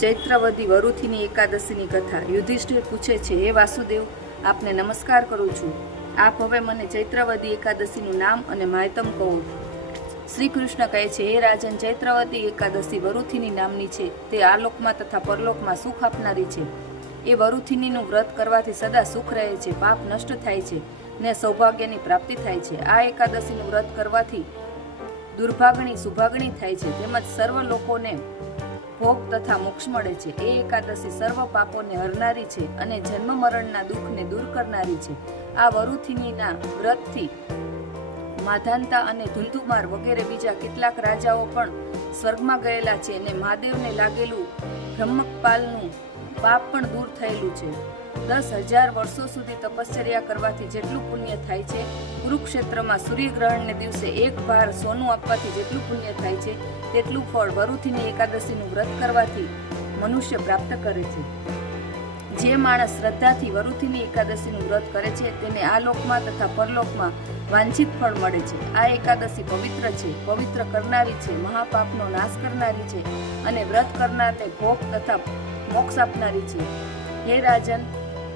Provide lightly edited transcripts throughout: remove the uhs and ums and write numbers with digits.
ચૈત્રવદી વરુથીની એકાદશીની કથા। યુધિષ્ઠિર પૂછે છે, હે વાસુદેવ, આપને નમસ્કાર કરું છું। આપ હવે મને ચૈત્રવદી એકાદશીનું નામ અને માયતમ કહો। શ્રી કૃષ્ણ કહે છે, હે રાજન, ચૈત્રવદી એકાદશી વરુથીની નામની છે। તે આલોકમાં તથા પરલોકમાં સુખ આપનારી છે। એ વરુથીનીનું વ્રત કરવાથી સદા સુખ રહે છે, પાપ નષ્ટ થાય છે ને સૌભાગ્યની પ્રાપ્તિ થાય છે। આ એકાદશીનું વ્રત કરવાથી દુર્ભાગણી સુભાગણી થાય છે, તેમજ સર્વ લોકોને ભોગ તથા મોક્ષ મળે છે। એ એકાદશી સર્વ પાપોને હરનારી છે અને જન્મ મરણના દુઃખને દૂર કરનારી છે। આ વરુથીનીના વ્રતથી માધાંતા અને ધુંધુમાર વગેરે બીજા કેટલાક રાજાઓ પણ સ્વર્ગમાં ગયેલા છે અને મહાદેવને લાગેલું બ્રહ્મકપાલનું પાપ પણ દૂર થયેલું છે। 10,000 વર્ષો સુધી તપશ્ચર્યા કરવાથી જેટલું પુણ્ય થાય છે, કુરુક્ષેત્રમાં સૂર્યગ્રહણને દિવસે એક ભાર સોનું આપવાથી જેટલું પુણ્ય થાય છે, તેટલું ફળ વરુથીની એકાદશીનું વ્રત કરવાથી મનુષ્ય પ્રાપ્ત કરે છે। જે માણસ શ્રદ્ધાથી વરુથીની એકાદશીનું વ્રત કરે છે, તેને આ લોકમાં તથા પરલોકમાં વાંછિત ફળ મળે છે। આ એકાદશી પવિત્ર છે, પવિત્ર કરનારી છે, મહાપાપનો નાશ કરનારી છે અને વ્રત કરનારને ભોગ તથા મોક્ષ આપનારી છે। હે રાજન,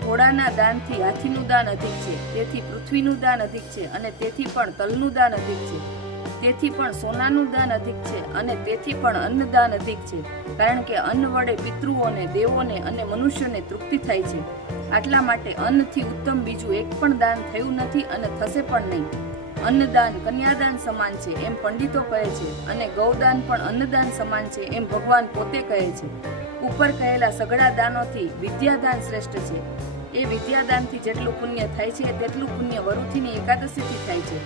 ઘોડાના દાનથી હાથીનું દાન અધિક છે, તેથી પૃથ્વીનું દાન અધિક છે અને તેથી પણ તલનું દાન અધિક છે, તેથી પણ સોનાનું દાન અધિક છે અને તેથી પણ અન્નદાન અધિક છે, કારણ કે અન્ન વડે પિતૃઓને, દેવોને અને મનુષ્યોને તૃપ્તિ થાય છે। આટલા માટે અન્નથી ઉત્તમ બીજું એક પણ દાન થયું નથી અને થશે પણ નહીં। અન્નદાન કન્યાદાન સમાન છે એમ પંડિતો કહે છે અને ગૌદાન પણ અન્નદાન સમાન છે એમ ભગવાન પોતે કહે છે। ઉપર કહેલા સઘળા દાનોથી વિદ્યાદાન શ્રેષ્ઠ છે। એ વિદ્યાદાનથી જેટલું પુણ્ય થાય છે, તેટલું પુણ્ય વરુથીની એકાદશીથી થાય છે।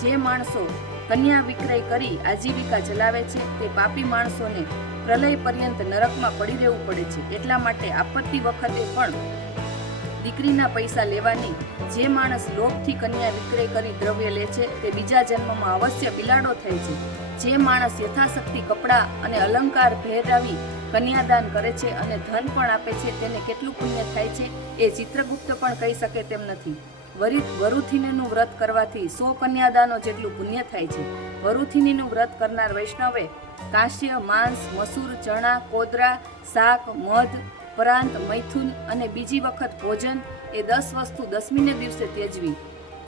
જે માણસો કન્યા વિક્રય કરી આજીવિકા ચલાવે છે, તે પાપી માણસોને પ્રલય પર્યંત નરકમાં પડી રહેવું પડે છે। એટલા માટે આપત્તિ વખતે પણ દીકરીના પૈસા લેવાની। જે માણસ લોભથી કન્યા વિક્રય કરી દ્રવ્ય લે છે, તે બીજા જન્મમાં અવશ્ય બિલાડો થાય છે। જે માણસ યથાશક્તિ કપડાં અને અલંકાર પહેરાવી કન્યાદાન કરે છે અને ધન પણ આપે છે, તેને કેટલું પુણ્ય થાય છે એ ચિત્રગુપ્ત પણ કહી શકે તેમ નથી। વરુથીનીનું વ્રત કરવાથી 100 કન્યાદાનો જેટલું પુણ્ય થાય છે। વરુથીનીનું વ્રત કરનાર વૈષ્ણવે કાંસ્ય, માંસ, મસૂર, ચણા, કોદરા, શાક, મધ, પરાંત, મૈથુન અને બીજી વખત ભોજન એ 10 વસ્તુ 10મીને દિવસે ત્યજવી।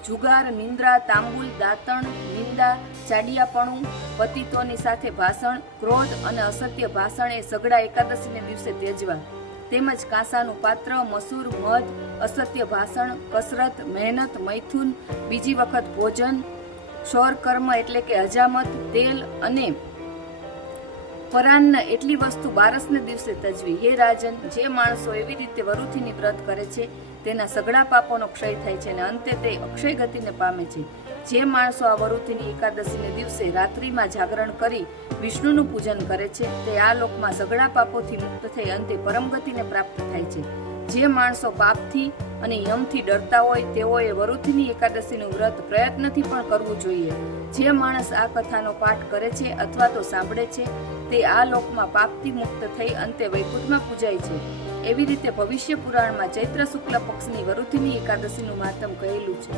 જુગાર, નિંદ્રા, તાંબુલ, દાંતણ, નિંદા, ચાડિયાપણું, પતિતોની સાથે ભાષણ, ક્રોધ અને અસત્ય ભાષણ એ સઘળા એકાદશીને દિવસે ત્યજવા। તેમજ કાંસાનું પાત્ર, મસૂર, મધ, અસત્ય ભાષણ, કસરત, મહેનત, મૈથુન, બીજી વખત ભોજન, ક્ષૌર કર્મ એટલે કે હજામત, તેલ અને પરાન્ન એટલી વસ્તુ 12ને દિવસે તજવી। હે રાજન, જે માણસો એવી રીતે વરુથીની વ્રત કરે છે, તેના સઘળા પાપોનો ક્ષય થાય છે અને અંતે તે અક્ષય ગતિને પામે છે। જે માણસો આ વરુથીની એકાદશીને દિવસે રાત્રિમાં જાગરણ કરી વિષ્ણુનું પૂજન કરે છે, તે આ લોકમાં સઘળા પાપોથી મુક્ત થઈ અંતે પરમગતિને પ્રાપ્ત થાય છે। જે માણસો પાપથી અને યમથી ડરતા હોય, તેઓએ વરુથીની એકાદશીનું વ્રત પ્રયત્નથી પણ કરવું જોઈએ। જે માણસ આ કથાનો પાઠ કરે છે અથવા તો સાંભળે છે, તે આ લોકમાં પાપથી મુક્ત થઈ અંતે વૈકુંઠમાં પૂજાય છે। એવી રીતે ભવિષ્ય પુરાણમાં ચૈત્ર શુક્લ પક્ષની વરુથીની એકાદશીનું મહાત્મ કહેલું છે।